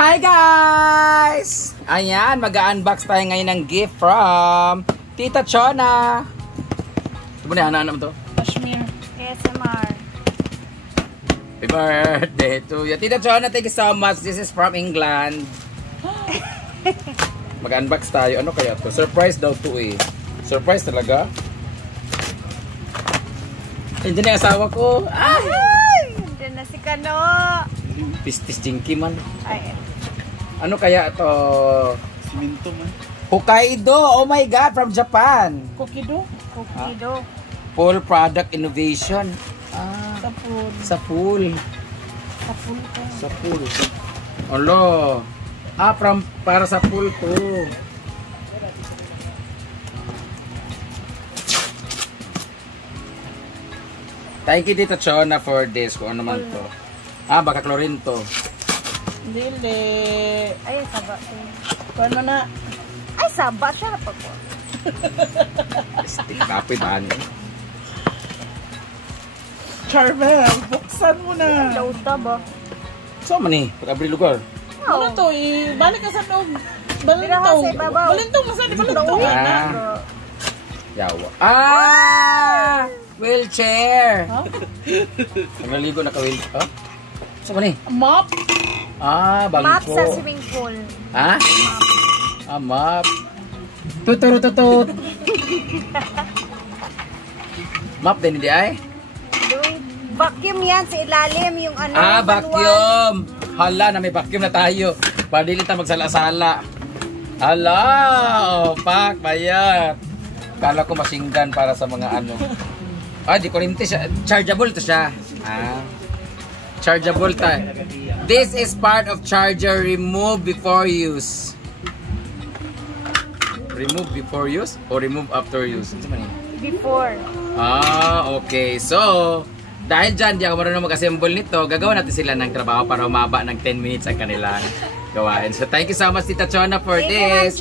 Hi guys! Ayan, mag-unbox tayo ngayon ng gift from Tita Chona. Sabi na, ano to? Kashmir. ASMR. Happy birthday to you. Tita Chona, thank you so much. This is from England. Mag-unbox tayo. Ano kaya to? Surprise daw to eh. Surprise talaga. Hindi na yung asawa ko. Ay! Hindi na si Kano. Pistis jinky man. Ay. Ano kaya to? Siminto man. Hokkaido. Oh my God, from Japan. Kokido. Kokido. Full product innovation. Sa pool. Sa pool. Sa pool ko. Sa pool. Olo. Para sa pool to. Thank you Tita Chona for this. Kung ano man to. Baka chlorine to. Dili. Ay, saba. Paano na? Ay, saba siya pa po. Stick kapoy ba niya? Charmel, buksan mo na. Lauta ba? So man eh, pag-abri lugar. Ano to eh? Balik ka sa loob. Balintong. Balintong, masali balintong. Yawa. Wheelchair. Huh? Naligo na ka-wheelchair. So man eh? Mop. Bangko. Map sa swimming pool. Map. Tutut. Map din hindi ay? Vacuum yan sa ilalim yung ano. Vacuum. Hala na may vacuum na tayo. Padili tayo magsala-sala. Hala. Pak, bayat. Kala ko masinggan para sa mga ano. Di kuryente siya. Chargeable to siya. Chargeable tayo. This is part of charger. Remove before use. Remove before use or remove after use? Before. Okay. So, dahil dyan, di ako marunong mag-assemble nito, gagawa natin sila ng trabaho para umaba ng 10 minutes ang kanilang gawain. So, thank you so much, Tita Chona, for this.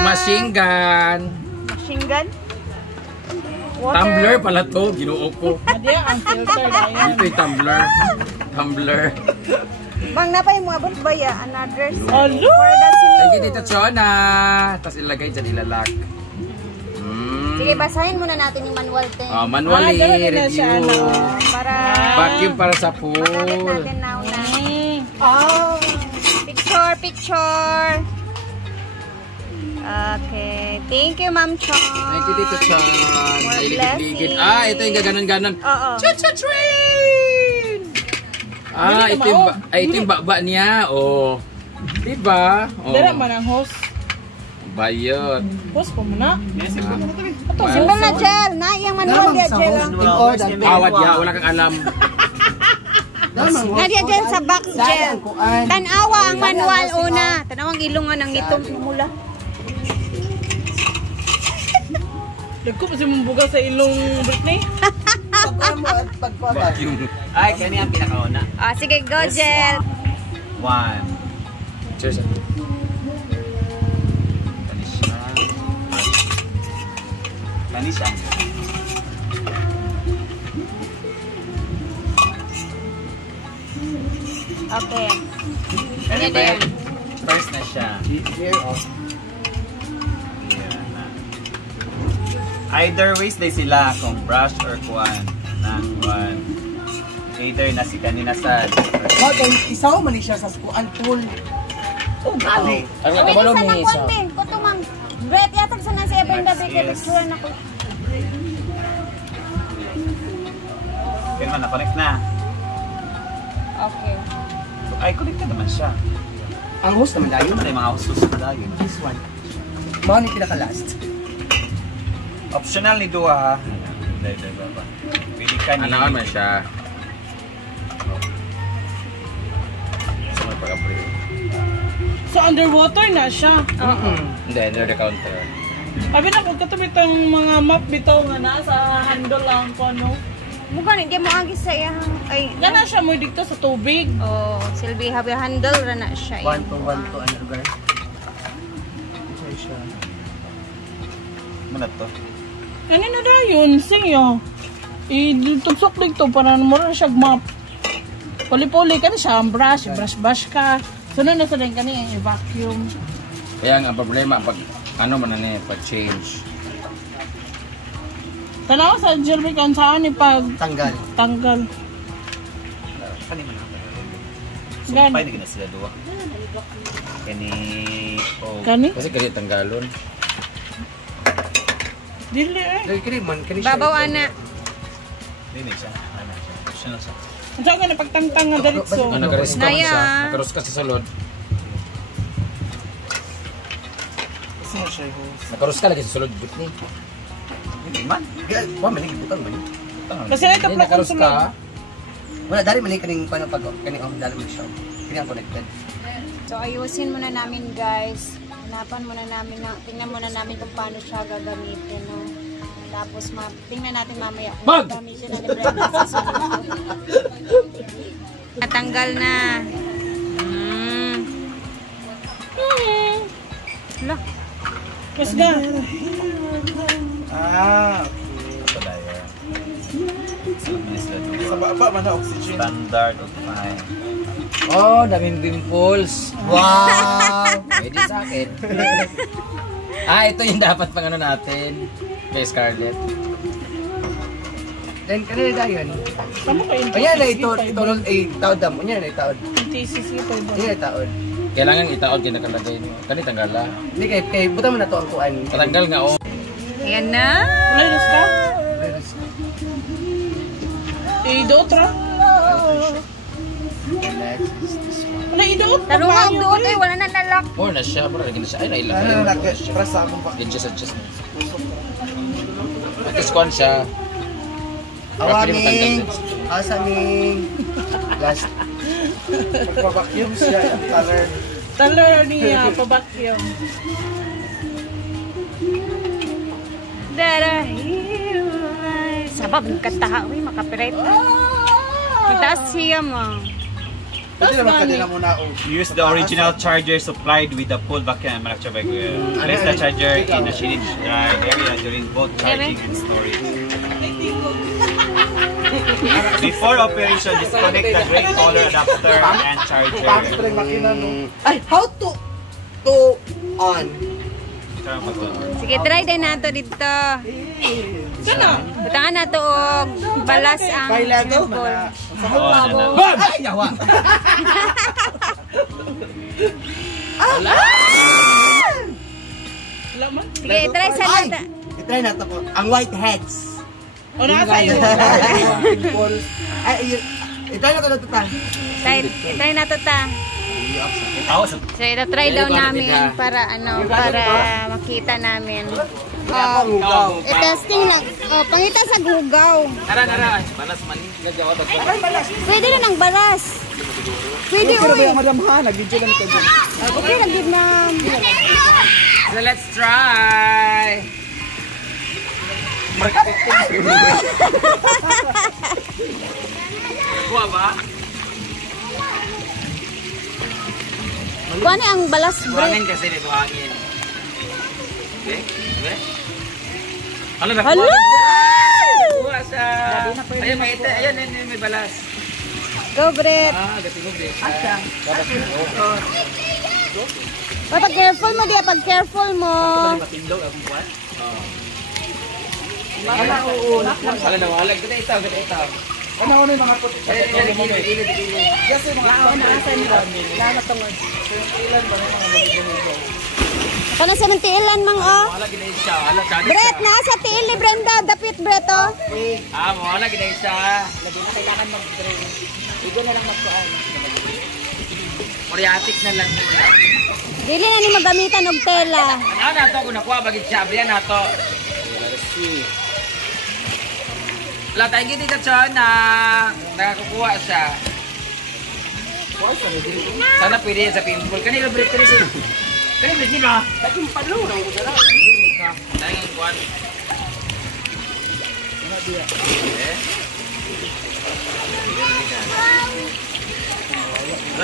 Machine gun. Machine gun? Water. Tumbler pala to, ginoo ko. Adiya, ang filter na yan. Ito yung tumbler. Tumbler. Bang na pa yung mga bulbaya, another set. Hello! Thank you, Tita Chona. Tapos ilagay dyan, ilalak. Sige, basahin muna natin yung manual thing. Manual review. Para Vacuum para sa pool. magamit natin now na. Picture. Okay. Thank you, Ma'am Chon. Thank you, Tito Chon. More Iligid. blessings. Ito yung gaganon-ganon. Oo. Cha-cha-train! Ito yung baba niya. Diba? Dara man ang host. Bayot. Host pa mo na. Simple na gel. Na, yung manual dia gel. Awad ya, wala kang alam. Nadia gel sa box gel. Tanawa ang manual una. Tanawang ilungan ang itong mula. Dagko pa si mumbuga sa ilong Britney. Vacuum. Ay, kanya ang pinakauna. Sige, go gel. One. Cheers. Kanisha. Okay. Kanya din. First na siya. Either ways day sila kung brush or kuan ng kuan. Either na si kanina sa Isaw man siya sa kuan pool. gali. Ang Ay, kabalo minsan ni ang isa. konti. Kuto, ma'am. Great, yatag sa nasa ibang gabi kay picturean ako. Kaya man na-connect na. Okay. Ay, connected naman siya. Ang host naman dayon. Ano yung mga usus na yun? This one. Mga ni pinaka-last. Optional ni Dua ha. Dahil ba? Pili ka ni... Ano naman siya? Saan mo pag-apre? So underwater na siya. Hindi, under the counter. Abi na pagkatabi itong mga map bitaw nga nasa handle lang ko no. Mukha hindi mo agi sa iyang ay Gana siya mo dito sa tubig. Silbi habi handle ra na siya. 1 to ano lugar. Muna to. Ano na dayon? Siya. Tugsok dito para mo rin siya map. Puli-puli ka na siya. Brush ka. Sunod na sa rin kani, i-vacuum. Kaya ang problema, pag ano man na pag-change. Tanaw sa Jeremy kung saan ni pag Tanggal. tanggal. Kani man ako. Gani. Sumpay na gina sila duwa. Kani oh. Kani? Kasi kaya tanggalon. Dili eh. Dahil kini man, kini siya. Babaw ana. Dili siya. Ano siya? Siya na siya. Ang saan ka na pagtangtang nga diretso. Nakaros ka man Naya. siya. Nakaros ka sa sulod. Nakaros ka lagi sa sulod. Gitni. Hindi man. Wa man butang man. Kasi na ito Hindi, plug nakaros kung ka. sulod. Wala dali man kaning paano pag kaning dali man siya. Kini ang connected. So ayusin muna namin guys. Hanapan muna namin na tingnan muna namin kung paano siya gagamitin, no. Tapos tingnan natin mamaya kung gagamitin na ni Brenda sa sunod. Natanggal na. Hala. Mas ga. Kapalaya. Sa baba man na oxygen. Standard of fine. Oh, daming pimples. Wow! Pwede sa akin. Ito yung dapat pang ano natin. Kay Scarlett. Then kanina dayon. Kamu kayo? Anya na ito taod dam. Anya na taod. TCC pa ba? Anya na taod. Kailangan itaod din nakalagay mo. Kani tanggala. Hindi kay buta man na to ang kuan. Katanggal nga oh. Ayan na. Wala ka? Idotra? Wala idot? Tarungan doon eh, wala na lalak. More na siya. Para lagi na siya. Ay, nailak. Ano na press sa akong Adjust. At kuan siya. Awaming. Asaming. Last. pagpa-vacuum siya yung color. Taler niya, pa-vacuum. Sabab, kataha. Uy, makapirait na. Itaas siya mo. Pwede naman kanina muna o. Use the original charger supplied with the full vacuum manufactured by Google. Place the charger in a shaded dry area during both charging and storage. Before operation, disconnect the gray color adapter and charger. Pangit pa rin makina no. Ay, how to on? Sige, try din nato dito. Sino? Butangan nato og balas ang Kaila to. symbol. Ay, yawa. Wala man? Sige, try sa Ay! nata. I-try na to po. Ang white heads. O nasa iyo? Ay, i-try na to na to ta. Try nato ta. So, ito-try daw namin para makita namin. I-testing lang. Pangita sa gugaw. Nara. Balas man. Pwede na ng balas. Pwede, uy. Madam ha, nag-video lang kayo. Okay, nag-give na. So let's try. Kuha ba? Kuha na ang balas, Buhangin break. kasi nito hangin. Okay? Ano na? Hello! Kuha siya. Ayan, may balas. Go, Brett. Gatingog din. Pag careful mo, diya. Pag careful mo. Matindog akong kuha. Sala na walag. Ganda itaw. Ano yung mga puti? Yes, yung mga Ako na sa mantiilan, mang, oh. Wala gina siya. Wala siya. Brett, nasa tiil ni Brenda. Dapit, Brett, oh. Wala gina siya. Moriatic na lang muna. Dili na ni magamitan og tela. Ano na to? Kung nakuha, bagit siya. Abriyan na to. Wala tayong gini ka siya na nakakukuha siya. Sana pwede yan sa pimple. Kanila break ka rin siya. Kanila break nila. Bakit palo na ako siya? Tayong ang kuhan.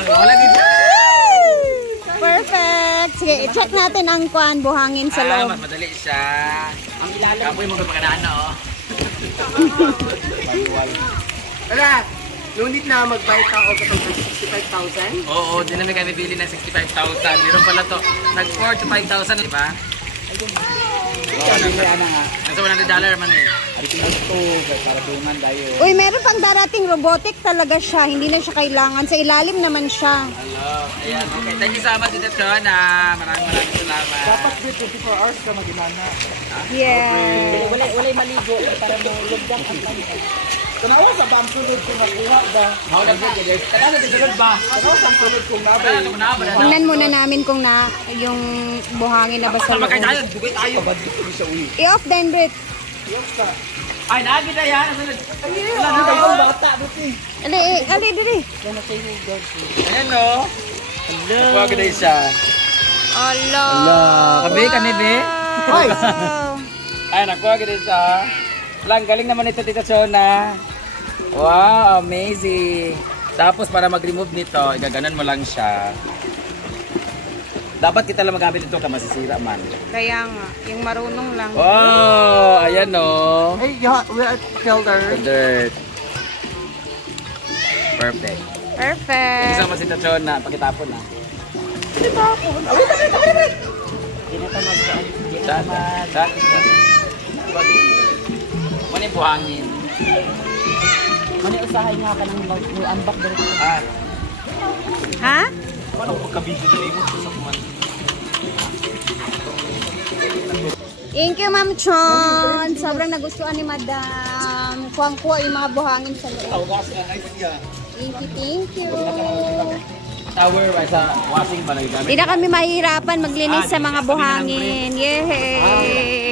Wala gini. Perfect. Sige, i-check natin ang kuan buhangin sa loob. Mas madali siya. Ang ilalim. Kapoy mo kapag kanana, oh. Tara! Ngunit na mag-buy ka o katong 65,000. Oo, di namin kami bili ng 65,000. Meron pala to. Nag-4 to 5,000, di ba? Nasa $100 man eh. Uy, meron pang darating robotic talaga siya. Hindi na siya kailangan. Sa ilalim naman siya. Hello. Ayan, okay. Thank you so much, Tita Chona. Maraming salamat. Dapat 24 hours ka mag-inana. Yeah. Walay maligo para mo lugdang ang kanila. Tanawa sa pamsulod kung makuha ba? How na break it? Kailangan din ba? Tanawa sa pamsulod kung nabay. Kailangan mo na ba? Tingnan muna namin kung na yung buhangin na ba sa loob. Tama tayo. Dugay tayo. I-off din, Brit. Ay, nagi na yan. Ano kayo bata buti? Ali, diri. Ayan no. Nakuha ko na siya. Ala. Kabe ka ni Be? Ay. Ay, nakuha ko na siya. Lang, galing naman ito, Tita Chona. Wow, amazing. Tapos para mag-remove nito, igaganan mo lang siya. Dapat kita lang magamit ito ka masisira man. Kaya nga, yung marunong lang. Wow, ayan no. Hey, we are filter. The dirt. Perfect. Perfect. Isa mo si Tita Chona, pakitapon na. Saan? Muna yung buhangin. Mani usahay nga ka ng unbox dito. Ha? Ano pagka-video na imo sa kuman? Thank you, Ma'am Chon. Sobrang nagustuhan ni Madam. Kuwang-kuwa yung mga buhangin sa loob. Thank you. Tower sa washing pa lang gamit. Hindi na kami mahihirapan maglinis sa mga buhangin. Yay!